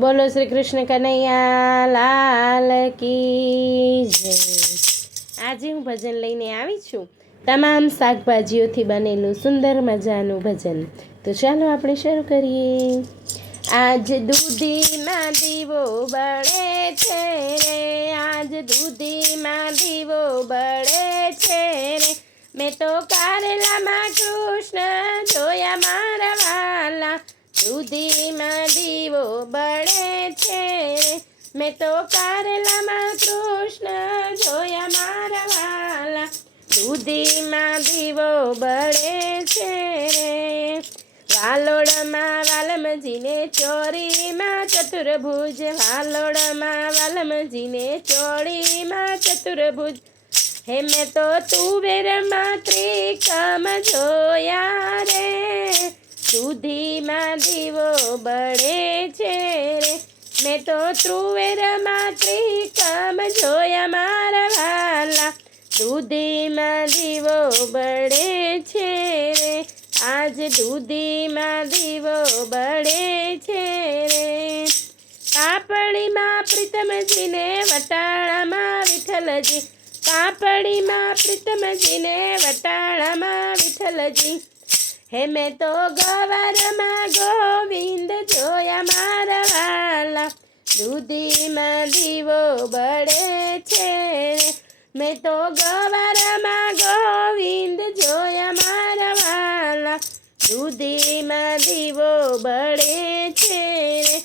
બોલો શ્રી કૃષ્ણ કનૈયા લાલ કી જય। આજે હું ભજન લઈને આવી છું, તમામ શાકભાજીઓથી બનેલું સુંદર મજાનું ભજન। તો ચાલો આપણે શરૂ કરીએ। આજ દૂધીમાં દીવો બળે છે રે, આજ દૂધીમાં દીવો બળે છે રે, મેં તો કારેલામાં કૃષ્ણ જોયા મારા વાલા। દૂધીમાં દીવો બળે છે રે, મેં તો કારેલામાં કૃષ્ણ જોયા મારા વાલા। દૂધીમાં દીવો બળે છે રે, વાલોડમાં વાલમજીને ચોરીમાં ચતુર્ભુજ, વાલોડમાં વાલમજીને ચોરીમાં ચતુર્ભુજ, હે મેં તો તુવેરમાં ત્રિકમ જોયા રે। દૂધીમાં દીવો બળે છે રે, મેં તો તુવેરમાં ત્રિકમ જોયા મારા વાલા। દૂધીમાં દીવો બળે છે રે, આજ દૂધીમાં દીવો બળે છે રે। કાપડીમાં પ્રીતમજીને વટાળામાં વિઠ્ઠલજી, કાપડીમાં પ્રીતમજીને વટાળામાં વિઠ્ઠલજી, હે મેં તો ગવારમાં ગોવિંદ જોયા મારા વાલા। દૂધીમાં દીવો બળે છે રે, મેં તો ગવારમાં ગોવિંદ જોયા મારા વાલા। દૂધીમાં દીવો બળે છે રે,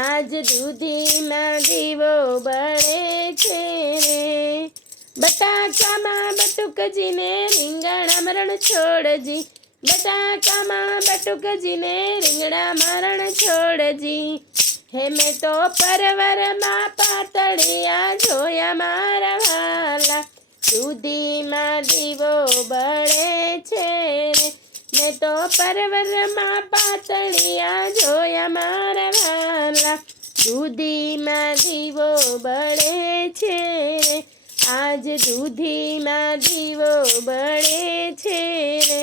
આજ દૂધીમાં દીવો બળે છે રે। બટાકામાં બટુકજીને રીંગણા મરણ છોડજી, બટાકામાં બટુકજીને રીંગણા મરણ છોડજી, હે મેં તો પરવરમાં પાતળિયા જોયા મારા વાલા। દૂધીમાં દીવો બળે છે રે, મેં તો પરવરમાં પાતળિયા જોયા મારા વાલા। દૂધીમાં દીવો બળે છે રે, આજ દૂધીમાં દીવો બળે છે રે।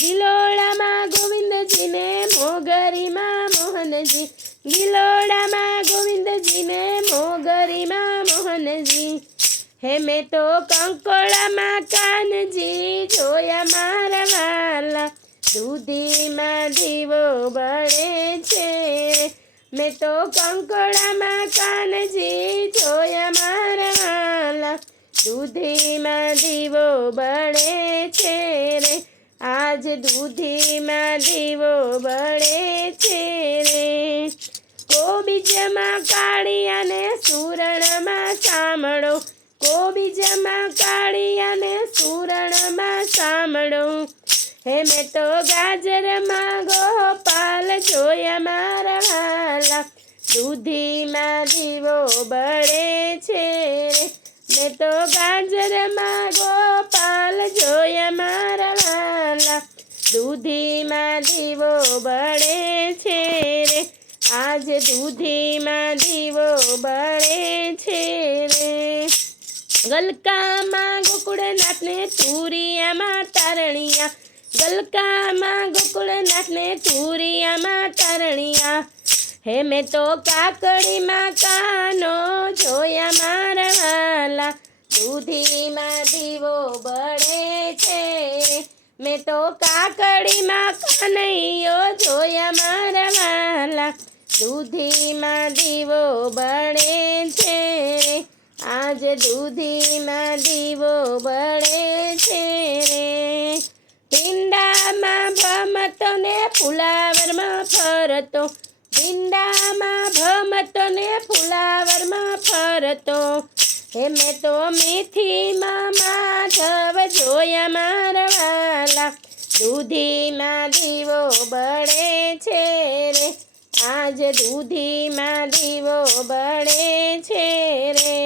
ગિલોડામાં ગોવિંદજીને મોગરીમાં મોહનજી, ગિલોડામાં ગોવિંદજીને મોગરીમાં મોહનજી, હે મેં તો કંકોડામાં કાનજી જોયા મારા વાલા। દૂધીમાં દીવો બળે છે રે, મેં તો કંકોડામાં કાનજી જોયા મારા વાલા। દૂધીમાં દીવો બળે છે રે, આજ દૂધીમાં દીવો બળે છે રે। કોબીજમાં કાળિયાને સુરણમાં સાંભળો, કોબીજમાં કાળિયાને સુરણમાં સાંભળો, હે મેં તો ગાજરમાં ગોપાલ જોયા મારા વાલા। દૂધીમાં દીવો બળે છે રે, મેં તો ગાજરમાં ગોપાલ જોયા મારા વાલા। દૂધીમાં દીવો બળે છે રે, આજ દૂધીમાં દીવો બળે છે રે। ગલકામાં ગોકુળનાથને તુરિયામાં તારણિયા, ગલકામાં ગોકુળનાથને તુરિયામાં તારણિયા, હે મેં તો કાકડીમાં કાનો જોયા મારા વાલા। દૂધીમાં દીવો બળે છે રે, મેં તો કાકડીમાં કનૈયો જોયા મારા વાલા। દૂધીમાં દીવો બળે છે રે, આજ દૂધીમાં દીવો બળે છે રે। ભીંડામાં ભમતો ને ફુલાવરમાં ફરતો, ભીંડામાં ભમતો ને ફુલાવરમાં ફરતો, હે મેં તો મેથીમાં માધવ જોયા મારા વાલા। દૂધીમાં દીવો બળે છે રે, આજ દૂધીમાં દીવો બળે છે રે,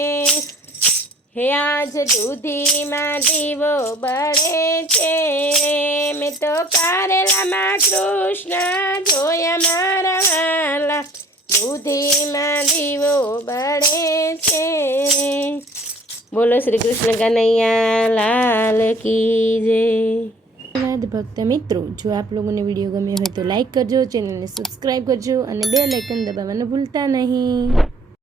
હે આજ દૂધીમાં દીવો બળે છે રે, મેં તો કારેલામાં કૃષ્ણ જોયા મારા વાલા। દૂધીમાં દીવો બળે છે રે। બોલો શ્રી કૃષ્ણ કનૈયા લાલ કી જય। ભક્ત મિત્રો, જો આપ લોકોને વિડીયો ગમ્યો હોય તો લાઈક કરજો, ચેનલને સબસ્ક્રાઈબ કરજો અને બેલ આઇકન દબાવવાનું ભૂલતા નહીં.